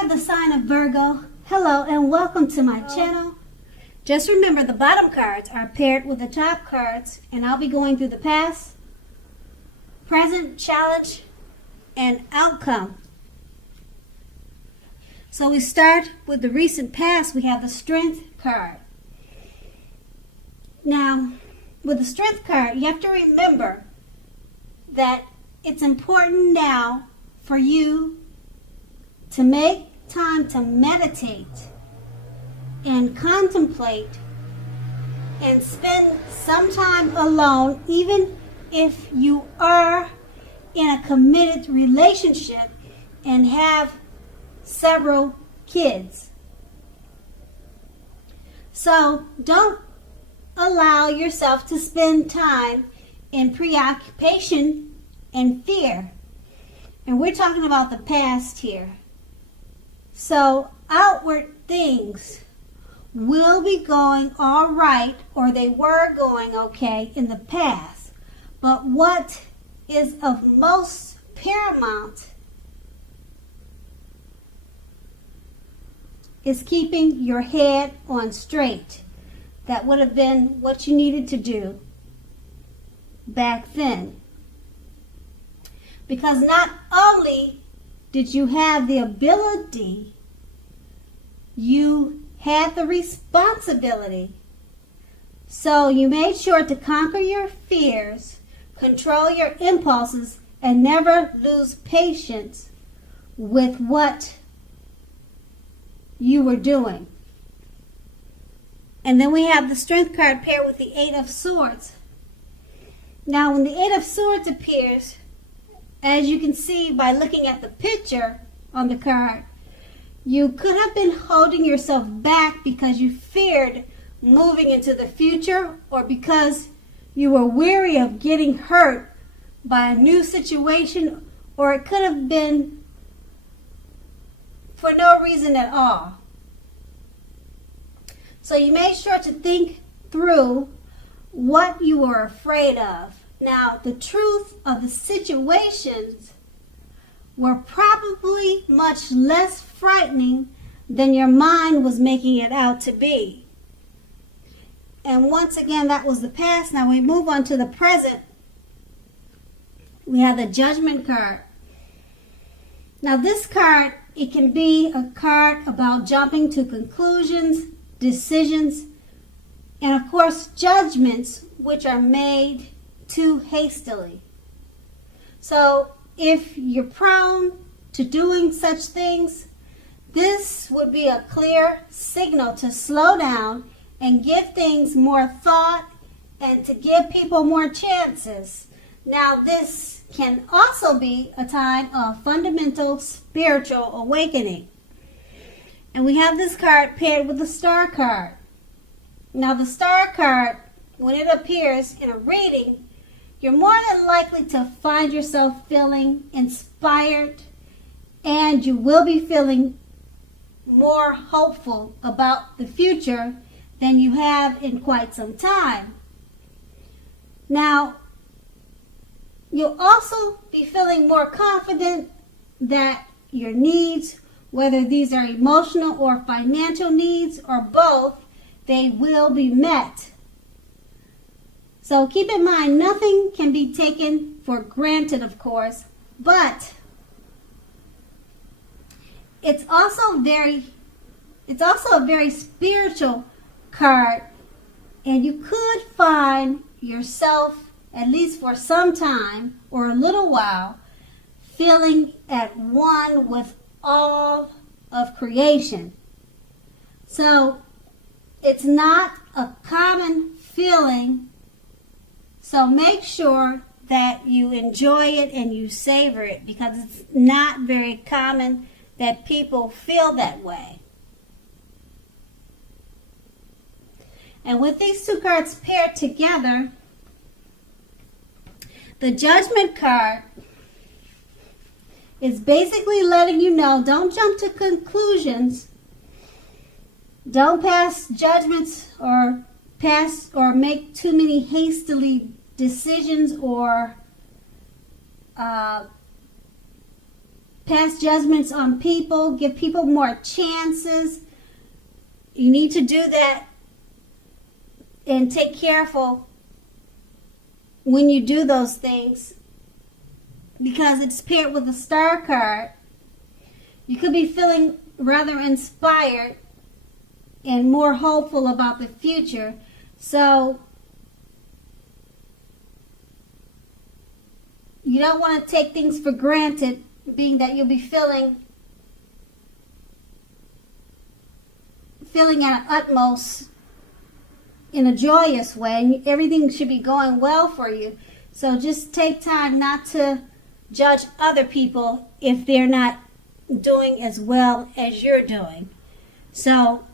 for the sign of Virgo, hello and welcome to my channel. Just remember the bottom cards are paired with the top cards, and I'll be going through the past, present, challenge, and outcome. So we start with the recent past. We have the Strength card. Now, with the Strength card, you have to remember that it's important now for you to make time to meditate and contemplate and spend some time alone, even if you are in a committed relationship and have several kids. So don't allow yourself to spend time in preoccupation and fear. And we're talking about the past here. So outward things will be going all right, or they were going okay in the past. But what is of most paramount is keeping your head on straight. That would have been what you needed to do back then. Because not only did you have the ability, you had the responsibility. So you made sure to conquer your fears, control your impulses, and never lose patience with what you were doing. And then we have the Strength card paired with the Eight of Swords. Now when the Eight of Swords appears, as you can see by looking at the picture on the card, you could have been holding yourself back because you feared moving into the future, or because you were weary of getting hurt by a new situation, or it could have been for no reason at all. So you made sure to think through what you were afraid of. Now, the truth of the situations were probably much less frightening than your mind was making it out to be. And once again, that was the past. Now we move on to the present. We have the Judgment card. Now this card, it can be a card about jumping to conclusions, decisions, and of course judgments which are made too hastily. So if you're prone to doing such things, this would be a clear signal to slow down and give things more thought and to give people more chances. Now this can also be a time of fundamental spiritual awakening. And we have this card paired with the Star card. Now the Star card, when it appears in a reading, you're more than likely to find yourself feeling inspired, and you will be feeling more hopeful about the future than you have in quite some time. Now, you'll also be feeling more confident that your needs, whether these are emotional or financial needs or both, they will be met. So keep in mind, nothing can be taken for granted, of course, but it's also a very spiritual card, and you could find yourself, at least for some time or a little while, feeling at one with all of creation. So it's not a common feeling. So make sure that you enjoy it and you savor it, because it's not very common that people feel that way. And with these two cards paired together, the Judgment card is basically letting you know, don't jump to conclusions. Don't pass judgments or make too many hastily decisions or pass judgments on people, give people more chances. You need to do that and take careful when you do those things, because it's paired with a star card. You could be feeling rather inspired and more hopeful about the future. So you don't want to take things for granted, being that you'll be feeling at an utmost in a joyous way, and everything should be going well for you. So just take time not to judge other people if they're not doing as well as you're doing. So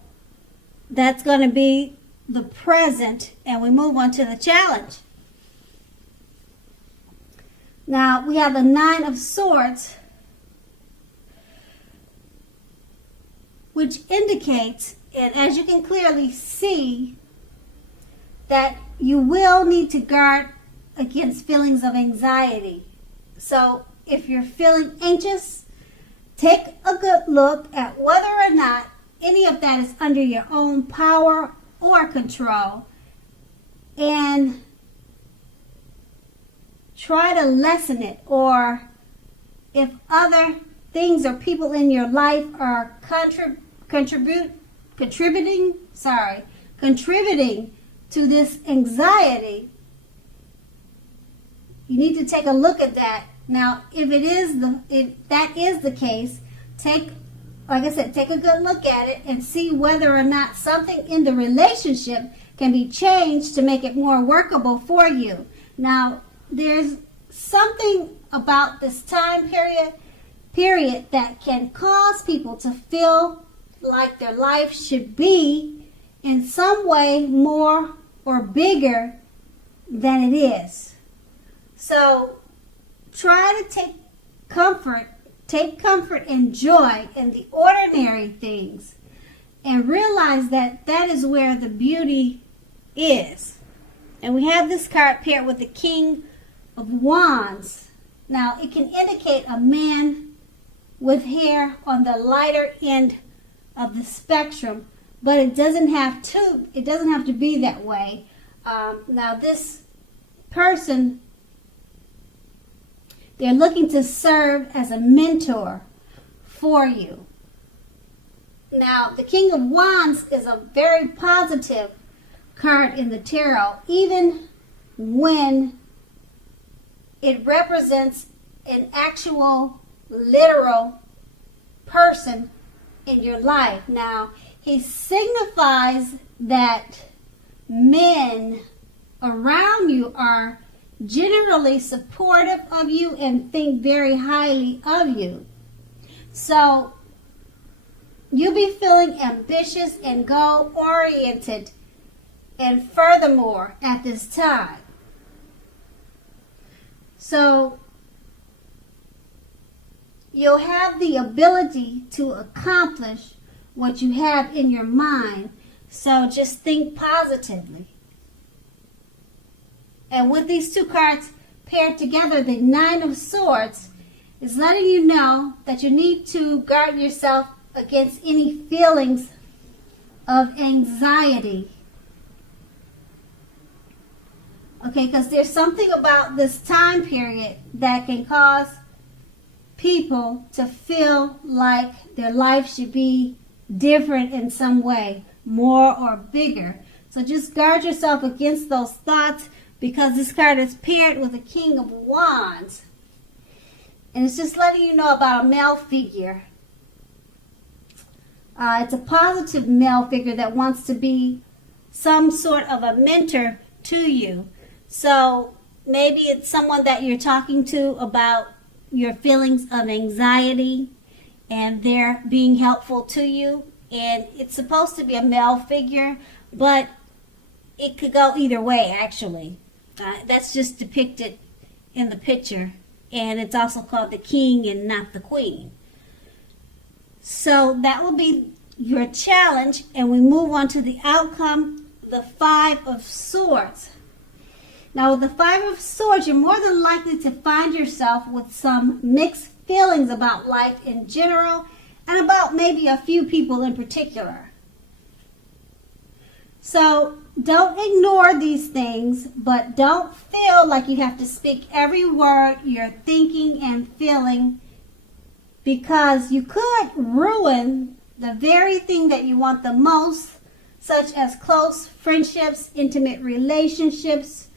that's going to be the present, and we move on to the challenge. Now we have the Nine of Swords, which indicates, and as you can clearly see, that you will need to guard against feelings of anxiety. So if you're feeling anxious, take a good look at whether or not any of that is under your own power or control, and try to lessen it. Or if other things or people in your life are contributing to this anxiety, you need to take a look at that. Now, if that is the case, take a good look at it and see whether or not something in the relationship can be changed to make it more workable for you. Now, there's something about this time period that can cause people to feel like their life should be in some way more or bigger than it is. So try to take comfort and joy in the ordinary things, and realize that that is where the beauty is. And we have this card paired with the King of Wands. Now, it can indicate a man with hair on the lighter end of the spectrum, but it doesn't have to be that way. Now, this person, they're looking to serve as a mentor for you. Now, the King of Wands is a very positive card in the tarot, even when it represents an actual, literal person in your life. Now, he signifies that men around you are generally supportive of you and think very highly of you. So you'll be feeling ambitious and goal-oriented, and furthermore at this time. So you'll have the ability to accomplish what you have in your mind. So just think positively. And with these two cards paired together, the Nine of Swords is letting you know that you need to guard yourself against any feelings of anxiety. Okay, because there's something about this time period that can cause people to feel like their life should be different in some way, more or bigger. So just guard yourself against those thoughts, because this card is paired with the King of Wands. And it's just letting you know about a male figure. It's a positive male figure that wants to be some sort of a mentor to you. So maybe it's someone that you're talking to about your feelings of anxiety, and they're being helpful to you. And it's supposed to be a male figure, but it could go either way, actually. That's just depicted in the picture. And it's also called the king and not the queen. So that will be your challenge. And we move on to the outcome, the Five of Swords. Now, with the Five of Swords, you're more than likely to find yourself with some mixed feelings about life in general and about maybe a few people in particular. So don't ignore these things, but don't feel like you have to speak every word you're thinking and feeling, because you could ruin the very thing that you want the most, such as close friendships, intimate relationships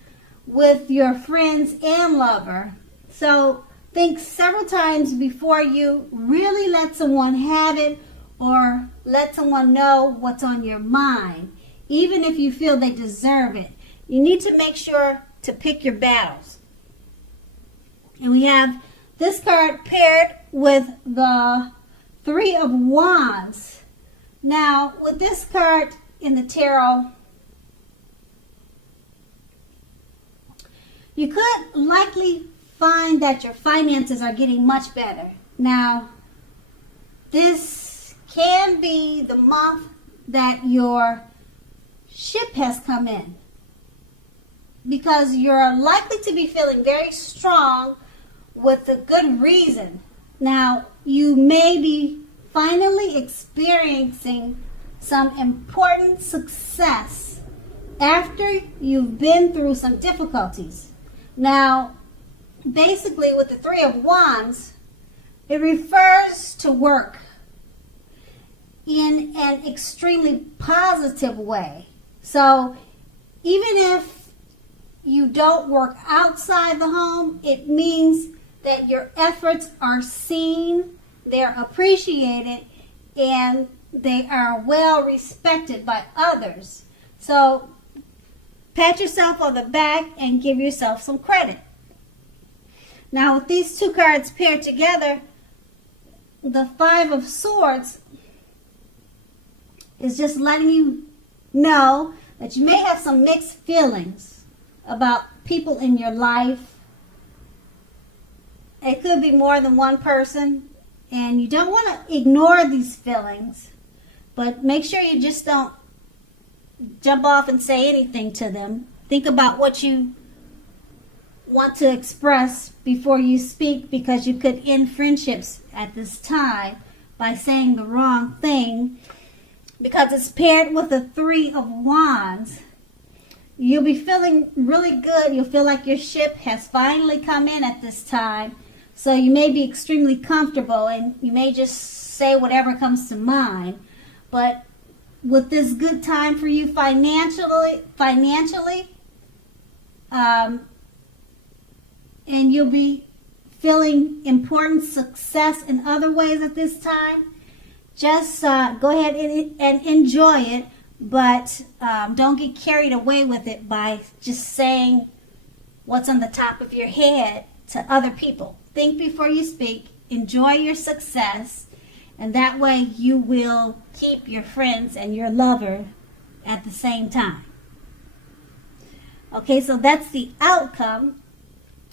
with your friends and lover. So think several times before you really let someone have it or let someone know what's on your mind, even if you feel they deserve it. You need to make sure to pick your battles. And we have this card paired with the Three of Wands. Now, with this card in the tarot, you could likely find that your finances are getting much better. Now, this can be the month that your ship has come in, because you're likely to be feeling very strong with a good reason. Now, you may be finally experiencing some important success after you've been through some difficulties. Now, basically with the Three of Wands, it refers to work in an extremely positive way. So even if you don't work outside the home, it means that your efforts are seen, they're appreciated, and they are well respected by others. So pat yourself on the back and give yourself some credit. Now, with these two cards paired together, the Five of Swords is just letting you know that you may have some mixed feelings about people in your life. It could be more than one person, and you don't want to ignore these feelings, but make sure you just don't jump off and say anything to them. Think about what you want to express before you speak, because you could end friendships at this time by saying the wrong thing. Because it's paired with the Three of Wands, you'll be feeling really good. You'll feel like your ship has finally come in at this time. So you may be extremely comfortable, and you may just say whatever comes to mind. But with this good time for you financially, and you'll be feeling important success in other ways at this time. Just go ahead and enjoy it, but don't get carried away with it by just saying what's on the top of your head to other people. Think before you speak, enjoy your success, and that way you will keep your friends and your lover at the same time. Okay, so that's the outcome.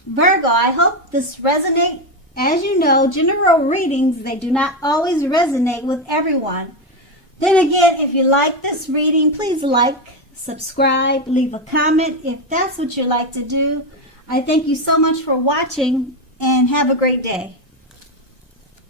Virgo, I hope this resonates. As you know, general readings, they do not always resonate with everyone. Then again, if you like this reading, please like, subscribe, leave a comment if that's what you like to do. I thank you so much for watching, and have a great day.